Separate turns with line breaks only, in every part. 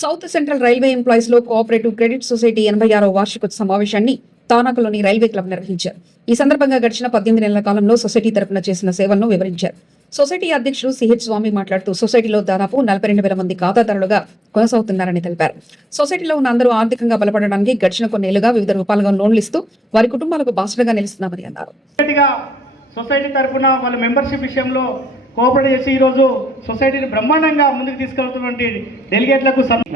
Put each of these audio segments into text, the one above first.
South central railway ఎంప్లాయీస్లో cooperative credit society ఎనభై ఆరో వార్షికోత్సవ సమావేశాన్ని తానాకలోని రైల్వే క్లబ్ నిర్వహించారు. ఈ సందర్భంగా గడిచిన పద్దెనిమిది నెలల కాలంలో సొసైటీ తరపున చేసిన సేవలను వివరించారు. సొసైటీ అధ్యక్షుడు సిహెచ్ స్వామి మాట్లాడుతూ సొసైటీలో దాదాపు నలభై రెండు వేల మంది ఖాతాదారులుగా కొనసాగుతున్నారని తెలిపారు. సొసైటీలో ఉన్న అందరూ ఆర్థికంగా బలపడడానికి గడిచిన కొన్నేళ్ళుగా వివిధ రూపాలుగా లోన్లు ఇస్తూ వారి కుటుంబాలకు బాసటగా నిలుస్తున్నామని అన్నారు.
సొసైటీ తరఫున వాళ్ళ మెంబర్షిప్ విషయంలో కోఆపరేట్ చేసి ఈరోజు సొసైటీని బ్రహ్మాండంగా ముందుకు తీసుకెళ్తున్నటువంటి డెలిగేట్లకు సం-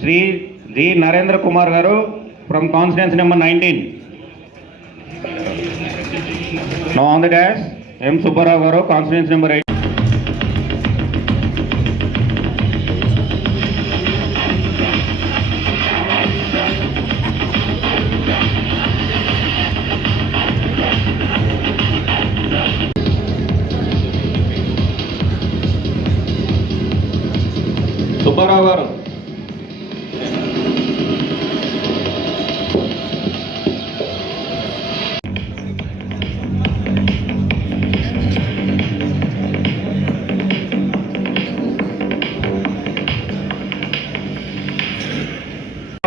శ్రీ జి నరేంద్ర కుమార్ గారు from constituency number nineteen. No on the dash. M Subbarao గారు కాన్స్టిట్యూన్స్ నెంబర్ ఎయిట్. సుబ్బారావు గారు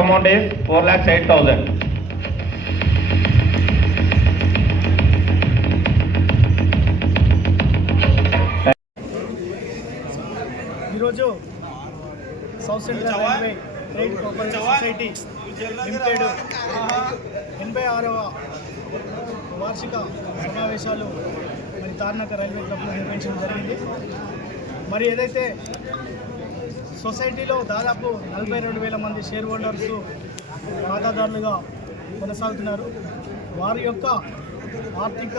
amount is four lakhs eight thousand.
ఈరోజు south central railway trade cooperative society limited ఎనభై ఆరవ వార్షిక సమావేశాలు మరి తార్నాక రైల్వే క్లబ్లో నిర్వహించడం జరిగింది. మరి ఏదైతే సొసైటీలో దాదాపు నలభై రెండు వేల మంది షేర్ హోల్డర్స్ ఖాతాదారులుగా కొనసాగుతున్నారు. వారి యొక్క ఆర్థిక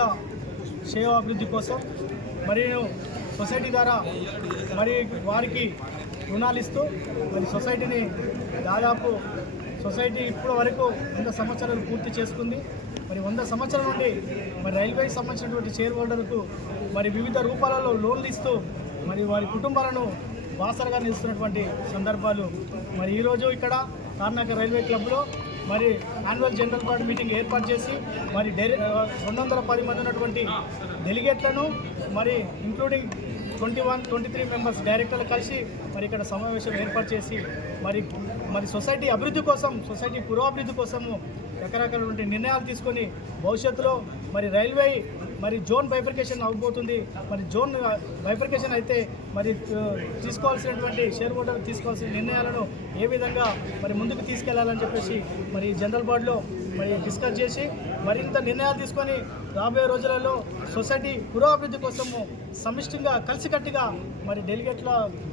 సేవాభివృద్ధి కోసం మరియు సొసైటీ ద్వారా మరి వారికి రుణాలు ఇస్తూ మరి సొసైటీని దాదాపు సొసైటీ ఇప్పటి వరకు వంద సంవత్సరాలు పూర్తి చేసుకుంది. మరి వంద సంవత్సరాల నుండి మరి రైల్వేకి సంబంధించినటువంటి షేర్ హోల్డర్కు మరి వివిధ రూపాలలో లోన్లు ఇస్తూ మరి వారి కుటుంబాలను బాసరగా నిలుస్తున్నటువంటి సందర్భాలు. మరి ఈరోజు ఇక్కడ కార్నాక రైల్వే క్లబ్లో మరి యాన్యువల్ జనరల్ బాడీ మీటింగ్ ఏర్పాటు చేసి మరి డైరెక్ట్ రెండు వందల పది మంది ఉన్నటువంటి డెలిగేట్లను మరి including twenty one twenty three members డైరెక్టర్లు కలిసి మరి ఇక్కడ సమావేశం ఏర్పాటు చేసి మరి మరి సొసైటీ అభివృద్ధి కోసం సొసైటీ పురోభివృద్ధి కోసము రకరకాలటువంటి నిర్ణయాలు తీసుకొని భవిష్యత్తులో మరి రైల్వే మరి జోన్ బైఫర్కేషన్ అవ్వబోతుంది. మరి జోన్ బైఫర్కేషన్ అయితే మరి తీసుకోవాల్సినటువంటి షేర్ హోల్డర్ తీసుకోవాల్సిన నిర్ణయాలను ఏ విధంగా మరి ముందుకు తీసుకెళ్ళాలని చెప్పేసి మరి జనరల్ బాడీలో మరి డిస్కస్ చేసి మరింత నిర్ణయాలు తీసుకొని రాబోయే రోజులలో సొసైటీ పురోభివృద్ధి కోసము సమిష్టిగా కలిసికట్టుగా మరి డెలిగేట్ల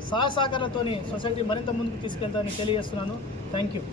సహసహకారాలతోని సొసైటీ మరింత ముందుకు తీసుకెళ్తానని తెలియజేస్తున్నాను. Thank you